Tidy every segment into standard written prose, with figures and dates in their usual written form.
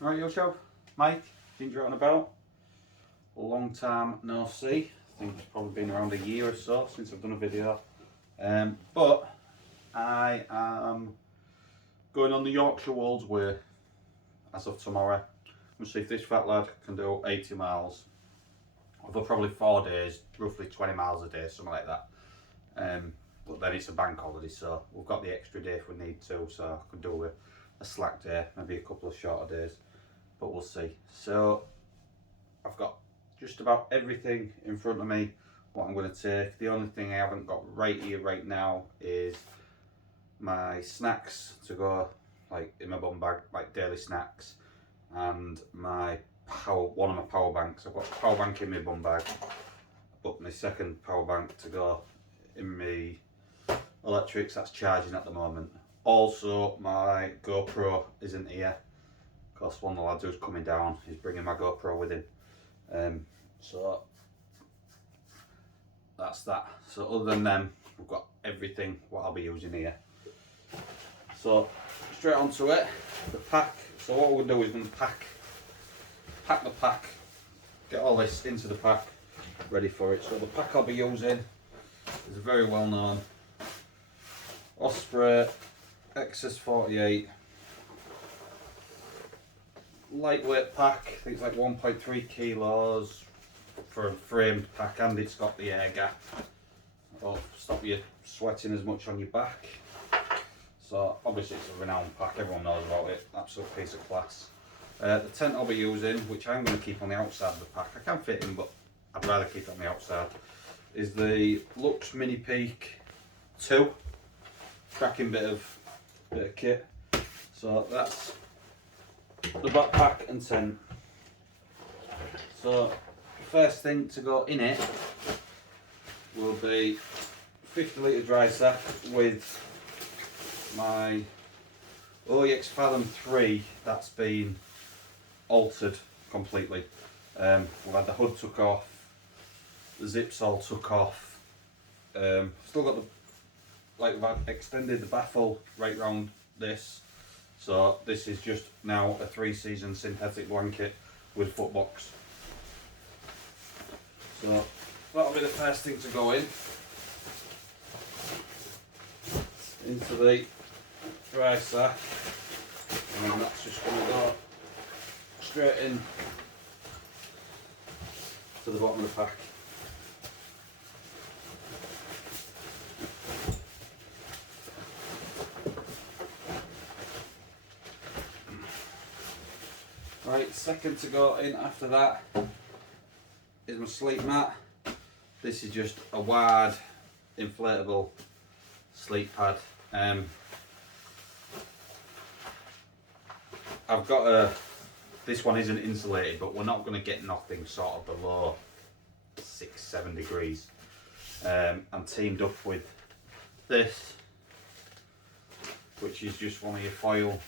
Right, yourself, Mike, Ginger out and about. Long time no see. I think it's probably been around a year or so since I've done a video. But I am going on the Yorkshire Wolds way as of tomorrow. We'll see if this fat lad can do 80 miles over probably 4 days, roughly 20 miles a day, something like that. But then it's a bank holiday, so we've got the extra day if we need to, so I could do a slack day, maybe a couple of shorter days, but we'll see. So I've got just about everything in front of me what I'm going to take. The only thing I haven't got right here right now is my snacks to go like in my bum bag, like daily snacks, and one of my power banks. I've got a power bank in my bum bag, but my second power bank to go in my electrics that's charging at the moment. Also my GoPro isn't here because one of the lads who's coming down is bringing my GoPro with him. So that's that. So other than them, we've got everything what I'll be using here. So straight onto it, the pack. So what we're going to do is going to pack the pack, get all this into the pack, ready for it. So the pack I'll be using is a very well known Osprey XS48 lightweight pack. I think it's like 1.3 kilos for a framed pack, and it's got the air gap. It'll stop you sweating as much on your back. So obviously it's a renowned pack, everyone knows about it, absolute piece of class. The tent I'll be using, which I'm going to keep on the outside of the pack, I can fit in but I'd rather keep it on the outside, is the Lux Mini Peak 2. Cracking bit of kit. So that's the backpack and tent. So first thing to go in it will be 50 litre dry sack with my OEX Fathom 3 that's been altered completely. We've had the hood took off, the zips all took off, still got the, like, we've extended the baffle right round this, so this is just now a 3-season synthetic blanket with footbox. So that'll be the first thing to go in, into the dry sack, and that's just going to go straight in to the bottom of the pack. Right, second to go in after that is my sleep mat. This is just a wide inflatable sleep pad. I've got this one isn't insulated, but we're not going to get nothing sort of below 6-7 degrees. I'm teamed up with this, which is just one of your foil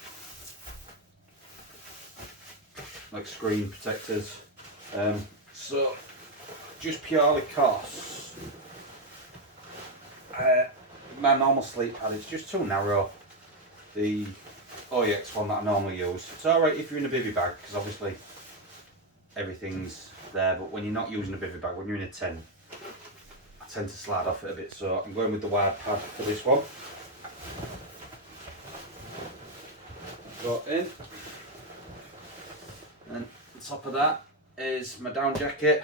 like screen protectors. So just purely costs, my normal sleep pad is just too narrow. The OEX one that I normally use, it's alright if you're in a bivvy bag because obviously everything's there, but when you're not using a bivvy bag, when you're in a tent, I tend to slide off it a bit, so I'm going with the wide pad for this one. Got in, and on top of that is my down jacket.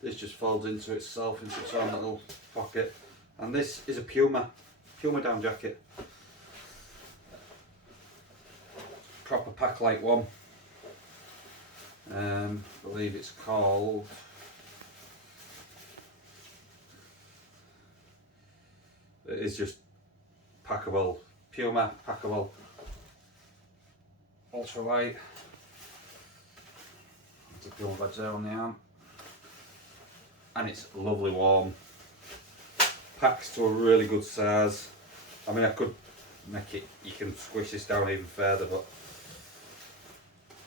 This just folds into itself into its own little pocket, and this is a Puma down jacket. Proper pack light one. I believe it's called, it is just packable, Puma packable ultra light. It's a Puma badge there on the arm, and it's lovely warm. Packs to a really good size. I mean, I could make it, you can squish this down even further, but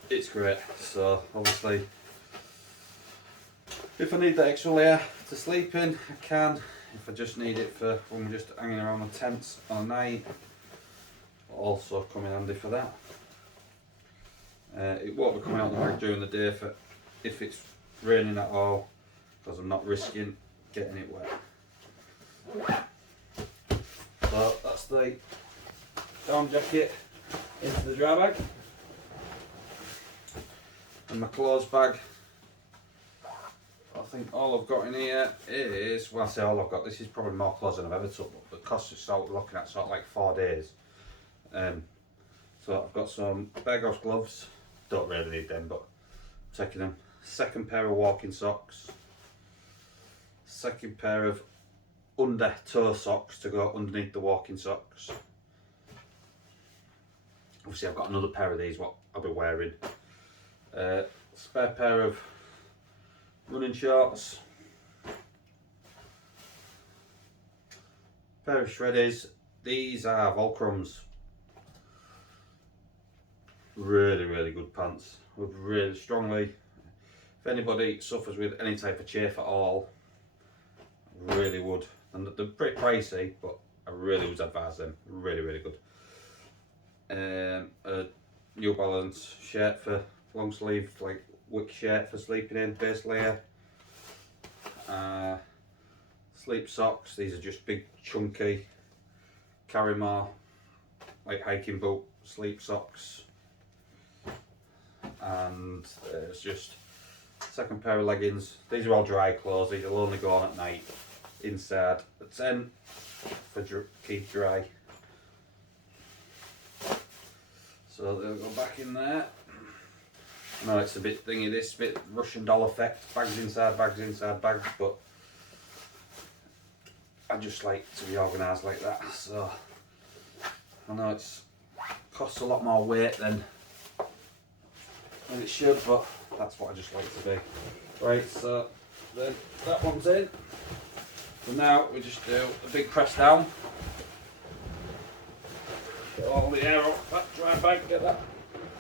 it's great. So obviously if I need that extra layer to sleep in, I can. If I just need it for when we're just hanging around the tents on a night, it'll also come in handy for that. It won't be coming out the bag during the day if it's raining at all, because I'm not risking getting it wet. So that's the down jacket into the dry bag, and my clothes bag. I think all I've got in here is, well, I say all I've got, this is probably more clothes than I've ever took, but the cost is sort of looking at sort of like 4 days. So I've got some bear grouse gloves, don't really need them, but I'm taking them. Second pair of walking socks, second pair of under toe socks to go underneath the walking socks. Obviously I've got another pair of these what I'll be wearing. Spare pair of running shorts, pair of shreddies. These are Volcrums. Really good pants. Would really strongly, if anybody suffers with any type of chafe at all, I really would. And they're pretty pricey, but I really would advise them. Really good. A New Balance shirt for long sleeve, like wick shirt for sleeping in, base layer. Sleep socks. These are just big chunky Carrimore, like hiking boot sleep socks. And there's just second pair of leggings. These are all dry clothes. These will only go on at night. Inside a tent for keep dry. So they'll go back in there. I know it's a bit thingy, this bit Russian doll effect, bags inside bags, but I just like to be organised like that. So I know it's costs a lot more weight than it should, but that's what I just like to be. Right, so then that one's in. So now we just do a big press down. Get all the air off that dry bag, get that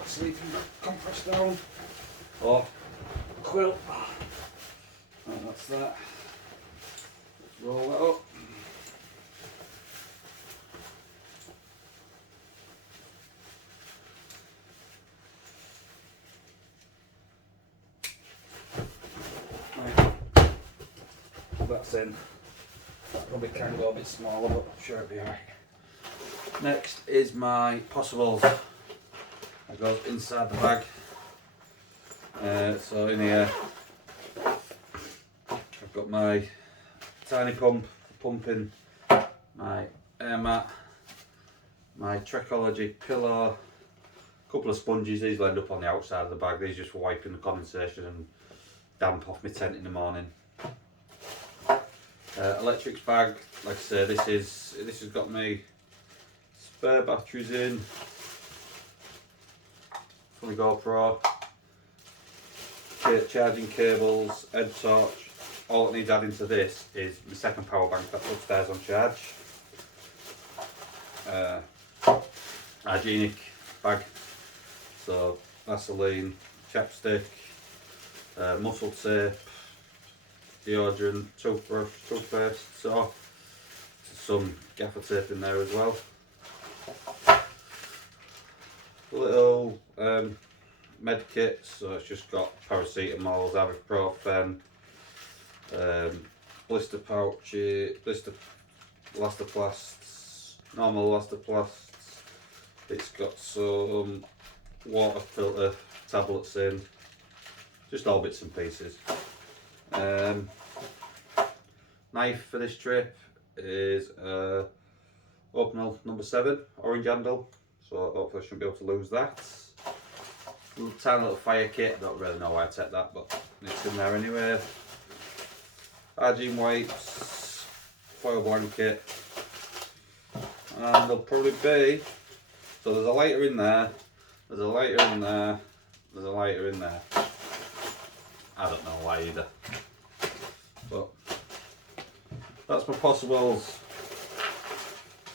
sleeping compress down. Or quilt. And that's that. Let's roll that up. That's in. That probably can go a bit smaller, but I'm sure it'll be alright. Next is my possibles. That goes inside the bag. So in here I've got my tiny pump for pumping, my air mat, my Trekology pillow, a couple of sponges. These will end up on the outside of the bag. These just for wiping the condensation and damp off my tent in the morning. Electrics bag, like I say, this has got me spare batteries in for the GoPro, charging cables, head torch. All that needs adding to this is my second power bank that's upstairs on charge. Hygienic bag, so Vaseline, chapstick, muscle tape, deodorant, toothbrush, toothpaste, so some gaffer tape in there as well. Little med kits, so it's just got paracetamol, ibuprofen, blister pouches, elastoplasts, normal elastoplasts. It's got some water filter tablets in, just all bits and pieces. Knife for this trip is Opinel number 7, orange handle, so hopefully I shouldn't be able to lose that. Tiny little fire kit, don't really know why I take that, but it's in there anyway. Hygiene wipes, foil blanket, and there'll probably be, so there's a lighter in there, there's a lighter in there, there's a lighter in there. I don't know why either, but that's my possibles.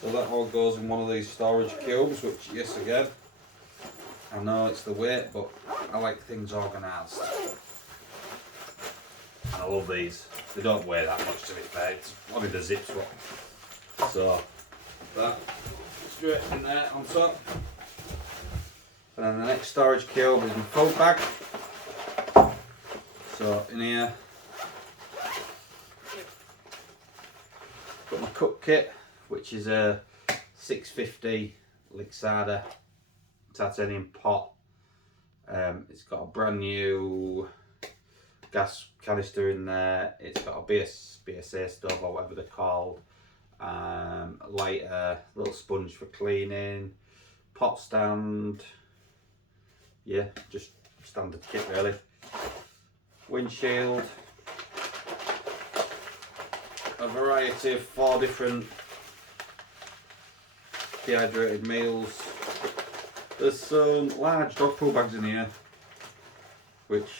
So that all goes in one of these storage cubes, which, yes, again, I know it's the weight, but I like things organised. And I love these. They don't weigh that much, to be fair. It's only the zip swap. So that straight in there on top. And then the next storage cube is my food bag. So in here, got my cook kit, which is a 650 Lixada titanium pot. It's got a brand new gas canister in there. It's got a BSA stove or whatever they're called. Lighter, little sponge for cleaning, pot stand. Yeah, just standard kit really. Windshield. A variety of 4 different dehydrated meals. There's some large dog poo bags in here, which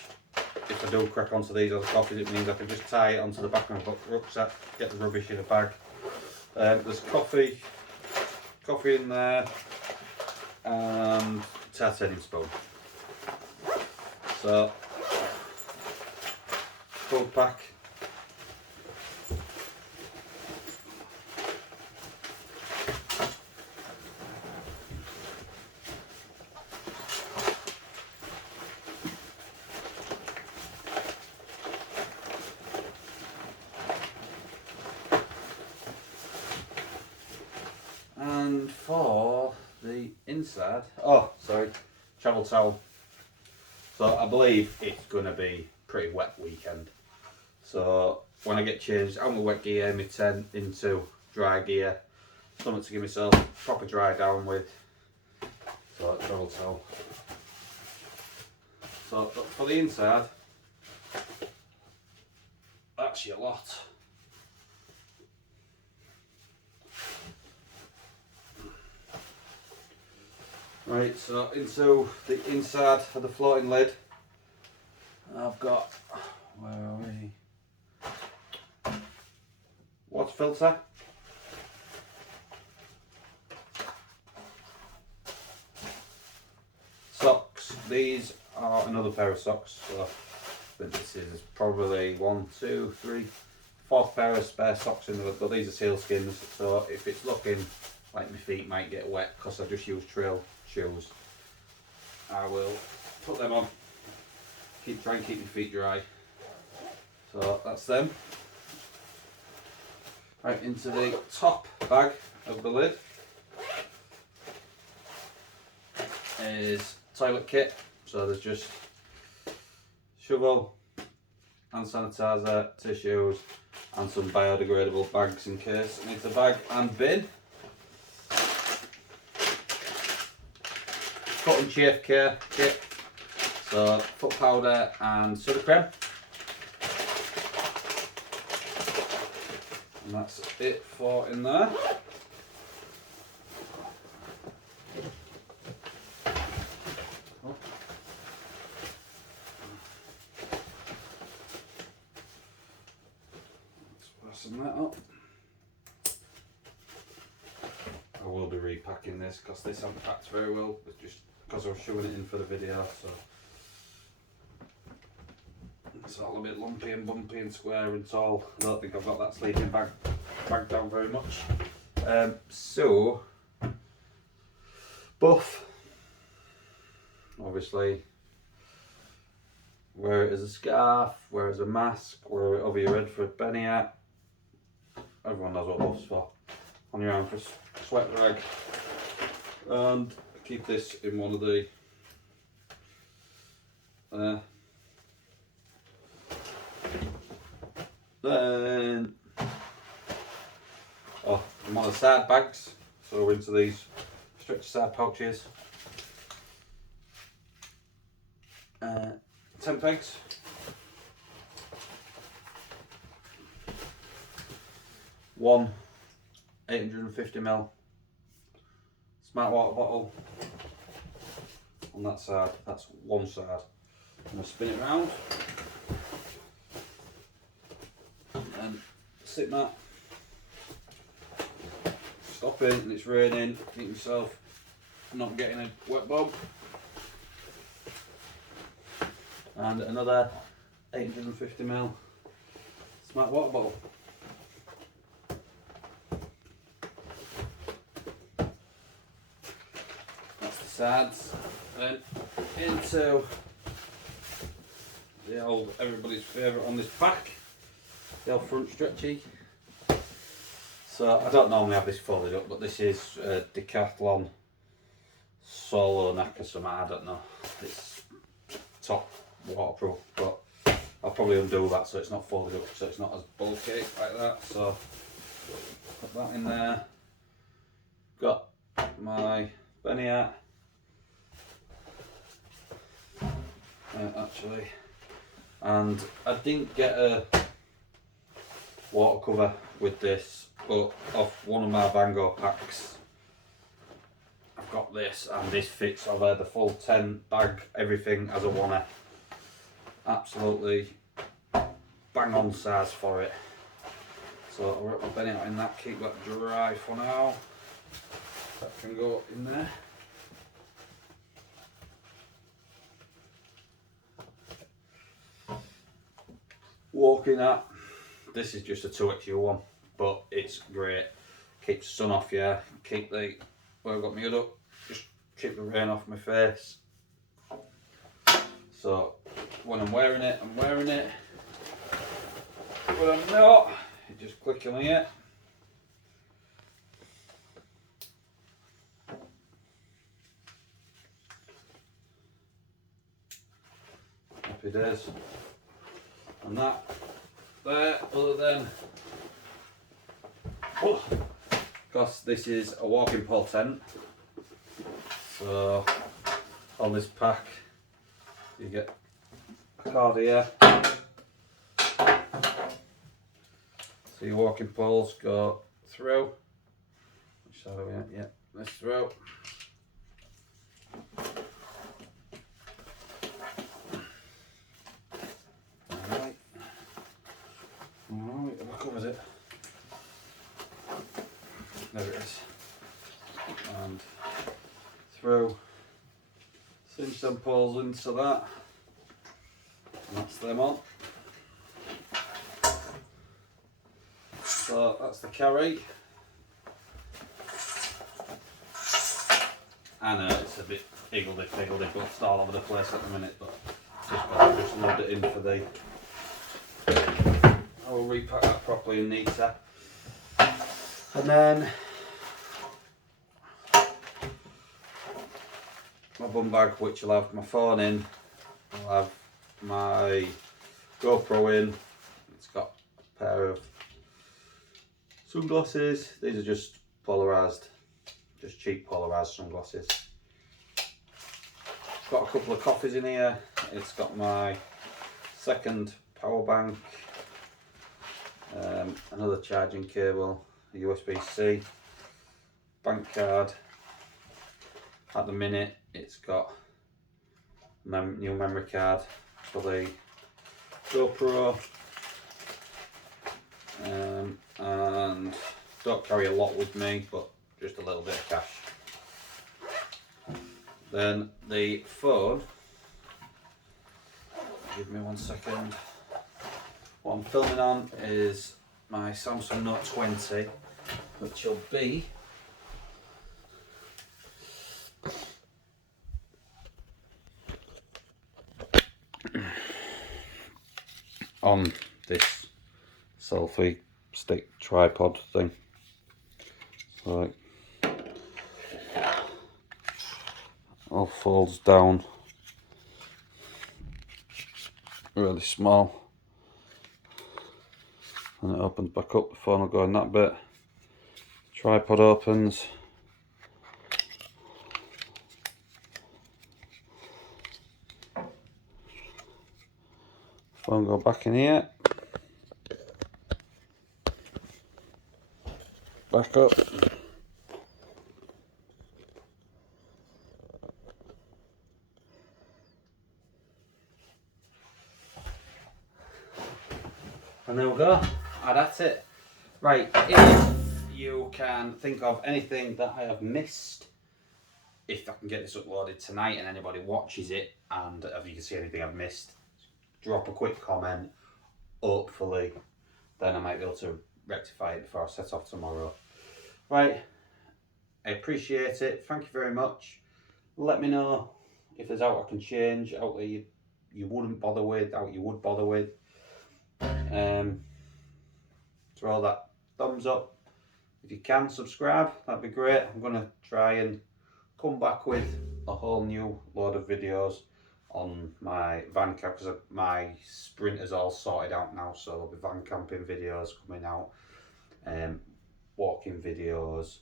if I do crack onto these as coffees, it means I can just tie it onto the back of my rucksack, get the rubbish in a bag. There's coffee in there, and titanium spoon. So, food pack. And for the inside, oh sorry, travel towel. So I believe it's going to be pretty wet weekend. So when I get changed out of my wet gear, my tent into dry gear, something to give myself proper dry down with. So travel towel. So for the inside, actually a lot. Right, so into the inside of the floating lid, I've got, where are we? Water filter. Socks. These are another pair of socks. So this is probably 1, 2, 3, 4th pair of spare socks in the, but these are sealskins. So if it's looking like my feet might get wet because I just use trail shoes, I will put them on, try and keep my feet dry. So that's them. Right, into the top bag of the lid is toilet kit. So there's just shovel, hand sanitizer, tissues, and some biodegradable bags in case it needs a bag, and bin. Foot and chafe care kit, so foot powder and soda cream, and that's it for in there. Oh. Let's fasten that up. I will be repacking this because this hasn't packed very well, but just because I was showing it in for the video, so it's all a bit lumpy and bumpy and square and tall. I don't think I've got that sleeping bag down very much. So buff, obviously, wear it as a scarf, wear it as a mask, wear it over your head for a penny hat. Everyone knows what buff's for. On your arm for a sweat rag, and keep this in one of the then I'm on the side bags, so into these stretch side pouches. 10 pegs, one 850ml smart water bottle on that side. That's one side. I'm going to spin it around and sit mat. Stop in and it's raining. Keep yourself not getting a wet bob. And another 850ml smart water bottle. That's the sides. And then into the old everybody's favourite on this pack, the old front stretchy. So I don't normally have this folded up, but this is a Decathlon Solo Neck or something, I don't know. It's top waterproof, but I'll probably undo that so it's not folded up, so it's not as bulky like that. So put that in there. Got my Beniat. Actually, and I didn't get a water cover with this, but off one of my Van Gogh packs I've got this, and this fits over the full 10 bag, everything as a wanna. Absolutely bang on size for it. So I'll wrap my Beniat in that, keep that dry for now. That can go in there. Walking at, this is just a 2XU one, but it's great. Keeps the sun off you, keep the, where I've got my hood up, just keep the rain off my face. So when I'm wearing it, I'm wearing it. When I'm not, you just click on it. Happy days. And that there, other than, because this is a walking pole tent, so on this pack you get a card here, so your walking poles go through. Which side are we at? Yeah, this through. Covers it. There it is. And through. Cinch them poles into that. And that's them on. So that's the carry. I know it's a bit higgledy-piggledy, but it's all over the place at the minute, but just load it in for the. I will repack that properly and neater. And then my bum bag, which will have my phone in, I'll have my GoPro in, it's got a pair of sunglasses. These are just polarised, just cheap polarised sunglasses. Got a couple of coffees in here. It's got my second power bank, another charging cable, a USB-C, bank card. At the minute it's got new memory card for the GoPro, and don't carry a lot with me, but just a little bit of cash. Then the phone, give me 1 second. What I'm filming on is my Samsung Note 20, which will be on this selfie stick tripod thing. So all folds down really small, and it opens back up. The phone will go in that bit. Tripod opens. Phone go back in here. Back up. And there we go. Ah, that's it. Right, if you can think of anything that I have missed, if I can get this uploaded tonight and anybody watches it, and if you can see anything I've missed, drop a quick comment. Hopefully then I might be able to rectify it before I set off tomorrow. Right, I appreciate it. Thank you very much. Let me know if there's out I can change, out that you wouldn't bother with, out you would bother with. Throw that thumbs up. If you can subscribe, that'd be great. I'm going to try and come back with a whole new load of videos on my van camp, because my sprinter's all sorted out now, so there'll be van camping videos coming out, walking videos.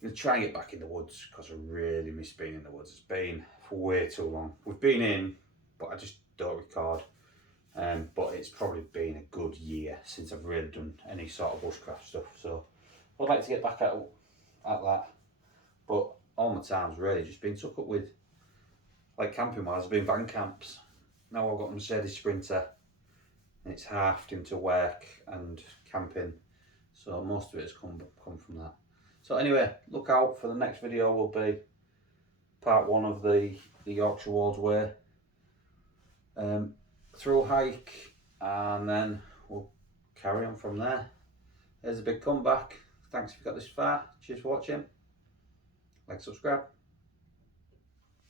I'm going to try and get back in the woods because I really miss being in the woods. It's been for way too long. We've been in, but I just don't record. But it's probably been a good year since I've really done any sort of bushcraft stuff, so I'd like to get back at that. But all my time's really just been took up with, like camping wise, I've been van camps. Now I've got a Mercedes Sprinter and it's halved into work and camping, so most of it has come from that. So anyway, look out for the next video. Will be part 1 of the Yorkshire Wolds way through hike, and then we'll carry on from there. There's a big comeback. Thanks if you got this far. Cheers for watching. Like, subscribe.